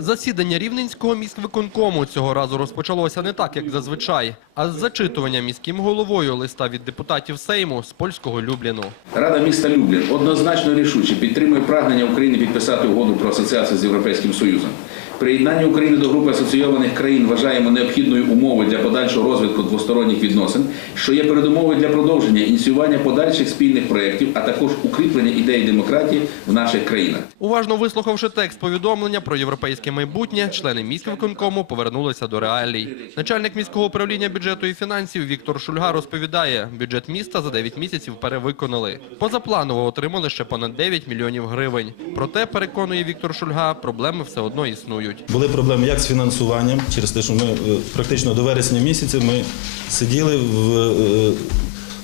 Засідання Рівненського міськвиконкому цього разу розпочалося не так, як зазвичай, а з зачитування міським головою листа від депутатів Сейму з польського Любліну. Рада міста Люблін однозначно рішуче підтримує прагнення України підписати угоду про асоціацію з Європейським Союзом. Приєднання України до групи асоційованих країн вважаємо необхідною умовою для подальшого розвитку двосторонніх відносин, що є передумовою для продовження ініціювання подальших спільних проєктів, а також укріплення ідеї демократії в наших країнах. Уважно вислухавши текст повідомлення про європейське майбутнє, члени міськвиконкому повернулися до реалій. Начальник міського управління бюджету і фінансів Віктор Шульга розповідає, бюджет міста за 9 місяців перевиконали. Позапланово отримали ще понад 9 мільйонів гривень. Проте, переконує Віктор Шульга, проблеми все одно існують. Були проблеми як з фінансуванням, через те, що ми е, практично до вересня місяця ми сиділи в е,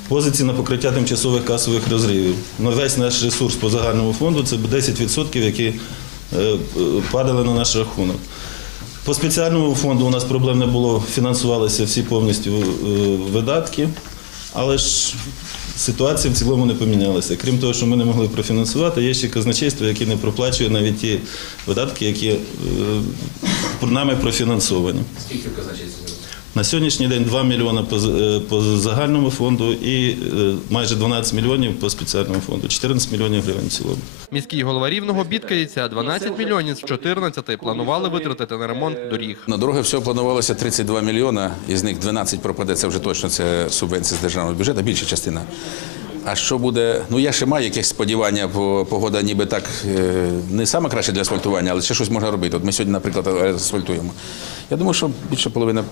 позиції на покриття тимчасових касових розривів. Ну, весь наш ресурс по загальному фонду це 10%, які е, е, падали на наш рахунок. По спеціальному фонду у нас проблем не було, фінансувалися всі повністю е, видатки, але ж ситуація в цілому не помінялася. Крім того, що ми не могли профінансувати, є ще казначейство, яке не проплачує навіть ті видатки, які е, нами профінансовані. Скільки в? На сьогоднішній день 2 мільйони по, е, по загальному фонду і е, майже 12 мільйонів по спеціальному фонду, 14 мільйонів гривень в цілому. Міський голова Рівного бідкається, 12 мільйонів з 14 планували витратити на ремонт доріг. На дороги всього планувалося 32 мільйона, із них 12 пропаде, це вже точно це субвенції з державного бюджету, більша частина. А що буде? Ну я ще маю якесь сподівання, бо погода ніби так е, не саме краще для асфальтування, але ще щось можна робити. От ми сьогодні, наприклад, асфальтуємо. Я думаю, що більше половина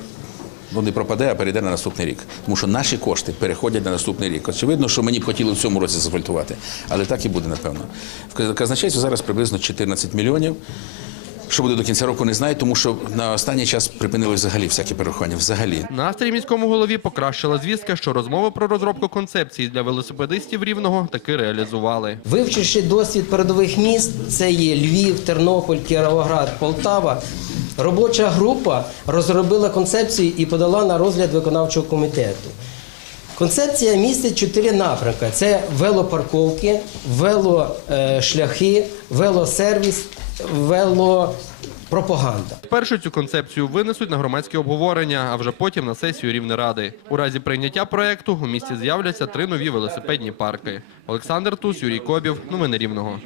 ну, не пропаде, а перейде на наступний рік. Тому що наші кошти переходять на наступний рік. Очевидно, що мені б хотіли в цьому році асфальтувати, але так і буде, напевно. В казначействі зараз приблизно 14 мільйонів. Що буде до кінця року, не знаю, тому що на останній час припинили взагалі всякі перерахування. Взагалі. Настрій міському голові покращила звістка, що розмови про розробку концепції для велосипедистів Рівного таки реалізували. Вивчивши досвід передових міст, це є Львів, Тернопіль, Кіровоград, Полтава. Робоча група розробила концепцію і подала на розгляд виконавчого комітету. Концепція містить чотири напрямки: це велопарковки, велошляхи, велосервіс, велопропаганда. Першу цю концепцію винесуть на громадське обговорення, а вже потім на сесію Рівнеради. У разі прийняття проекту у місті з'являться три нові велосипедні парки. Олександр Тус, Юрій Кобів. Новини Рівного.